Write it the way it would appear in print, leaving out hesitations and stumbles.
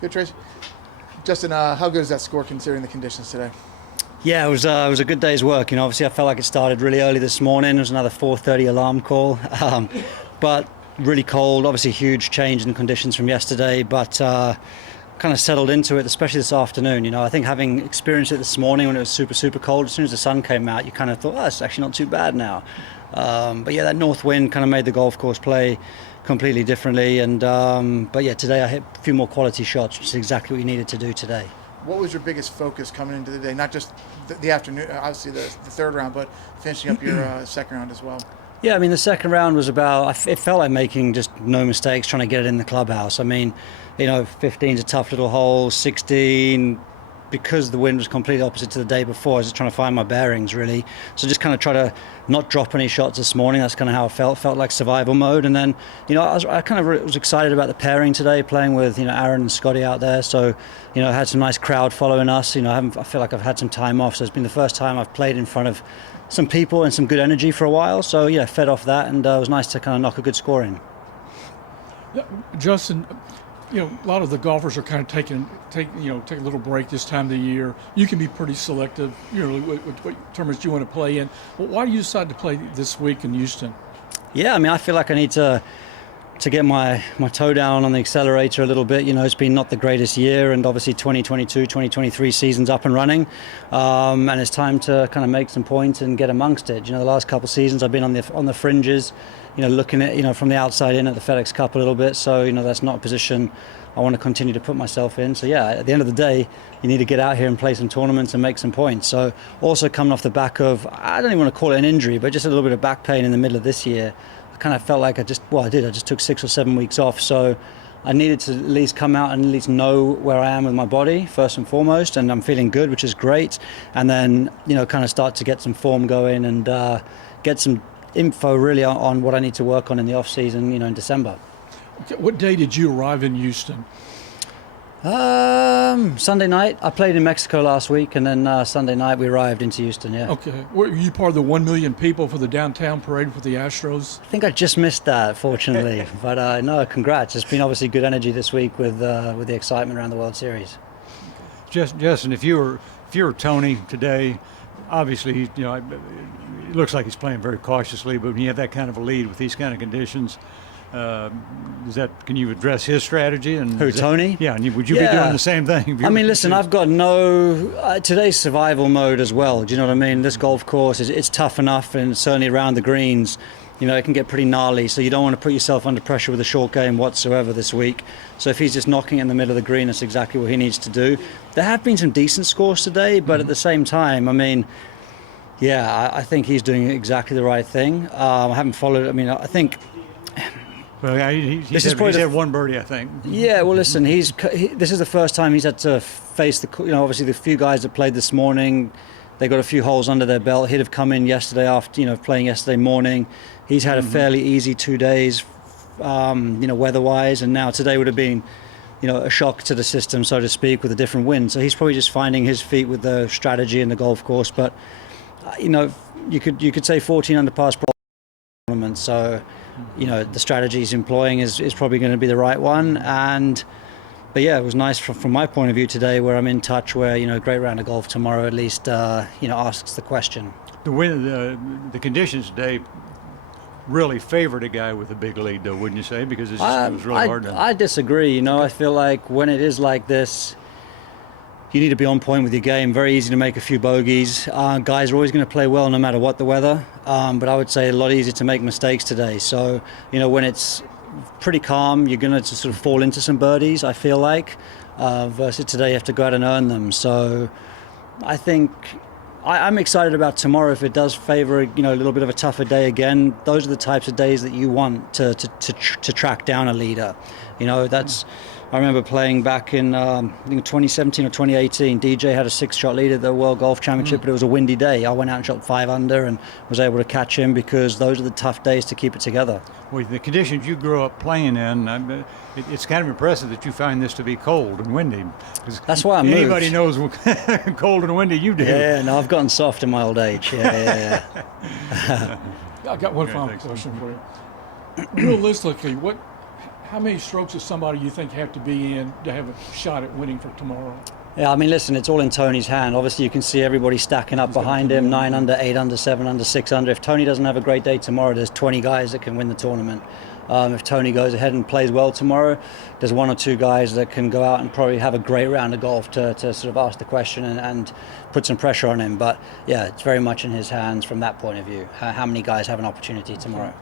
Good, Trace. Justin, how good is that score considering the conditions today? Yeah, it was a good day's work. Obviously I felt like it started really early this morning. It was another 4:30 alarm call, but really cold. Obviously, huge change in conditions from yesterday, but kind of settled into it, especially this afternoon. I think having experienced it this morning when it was super cold, as soon as the sun came out, you kind of thought, oh, it's actually not too bad now. But yeah, that north wind kind of made the golf course play completely differently. And but yeah, today I hit a few more quality shots, which is exactly what you needed to do today. What was your biggest focus coming into the day? Not just the afternoon, obviously the third round, but finishing up your second round as well. Yeah, I mean, the second round was it felt like making just no mistakes, trying to get it in the clubhouse. I mean, 15's a tough little hole, 16, because the wind was completely opposite to the day before, I was just trying to find my bearings, really. So just kind of try to not drop any shots this morning. That's kind of how it felt like survival mode. And then, I kind of was excited about the pairing today, playing with, Aaron and Scotty out there. So, I had some nice crowd following us. I feel like I've had some time off. So it's been the first time I've played in front of some people and some good energy for a while. So, yeah, fed off that. And it was nice to kind of knock a good score in. Justin, a lot of the golfers are kind of take a little break this time of the year. You can be pretty selective, what tournaments you want to play in. But why do you decide to play this week in Houston? Yeah, I mean, I feel like I need to get my toe down on the accelerator a little bit. It's been not the greatest year, and obviously 2022, 2023 season's up and running, and it's time to kind of make some points and get amongst it. The last couple of seasons I've been on the fringes, looking at from the outside in at the FedEx Cup a little bit. So that's not a position I want to continue to put myself in. So yeah, at the end of the day, you need to get out here and play some tournaments and make some points. So also coming off the back of, I don't even want to call it an injury, but just a little bit of back pain in the middle of this year. Kind of felt like I just took 6 or 7 weeks off, so I needed to at least come out and at least know where I am with my body first and foremost, and I'm feeling good, which is great. And then kind of start to get some form going and get some info really on what I need to work on in the off season, in December. Okay, what day did you arrive in Houston? Sunday night. I played in Mexico last week, and then Sunday night we arrived into Houston. Yeah. Okay. Were you part of the 1 million people for the downtown parade for the Astros? I think I just missed that, fortunately. But no, congrats. It's been obviously good energy this week with the excitement around the World Series. Justin, if you were Tony today, obviously, it looks like he's playing very cautiously. But when you have that kind of a lead with these kind of conditions. Can you address his strategy? And who, Tony? Yeah, and would you be doing the same thing? I mean, listen, I've got today's survival mode as well. Do you know what I mean? This golf course it's tough enough, and certainly around the greens, it can get pretty gnarly. So you don't want to put yourself under pressure with a short game whatsoever this week. So if he's just knocking in the middle of the green, that's exactly what he needs to do. There have been some decent scores today, but at the same time, I mean, yeah, I think he's doing exactly the right thing. I haven't followed. I mean, I think. Well, yeah, he's had one birdie, I think. Yeah, well, listen, this is the first time he's had to face obviously the few guys that played this morning. They got a few holes under their belt. He'd have come in yesterday after, playing yesterday morning. He's had a fairly easy 2 days, weather-wise, and now today would have been, a shock to the system, so to speak, with a different wind. So he's probably just finding his feet with the strategy in the golf course. But, you could say 14 under par tournament. So. The strategy he's employing is probably going to be the right one. But yeah, it was nice from my point of view today, where I'm in touch, where a great round of golf tomorrow at least asks the question. The conditions today really favored a guy with a big lead, though, wouldn't you say? Because it was really hard. I disagree. I feel like when it is like this, you need to be on point with your game. Very easy to make a few bogeys. Guys are always going to play well no matter what the weather. But I would say a lot easier to make mistakes today. So, when it's pretty calm, you're going to sort of fall into some birdies, I feel like. Versus today, you have to go out and earn them. So I think I'm excited about tomorrow if it does favor, a little bit of a tougher day again. Those are the types of days that you want to track down a leader. I remember playing back in I think 2017 or 2018. DJ had a 6-shot lead at the World Golf Championship, but it was a windy day. I went out and shot 5 under and was able to catch him because those are the tough days to keep it together. Well, the conditions you grew up playing in, it's kind of impressive that you find this to be cold and windy. That's why I moved. Anybody knows cold and windy you do. Yeah, no, I've gotten soft in my old age. Yeah. I got one final question for you. Realistically, How many strokes does somebody you think have to be in to have a shot at winning for tomorrow? Yeah, I mean, listen, it's all in Tony's hand. Obviously, you can see everybody stacking up behind him, 9 under, 8 under, 7 under, 6 under. If Tony doesn't have a great day tomorrow, there's 20 guys that can win the tournament. If Tony goes ahead and plays well tomorrow, there's 1 or 2 guys that can go out and probably have a great round of golf to sort of ask the question and put some pressure on him. But yeah, it's very much in his hands from that point of view. How many guys have an opportunity tomorrow?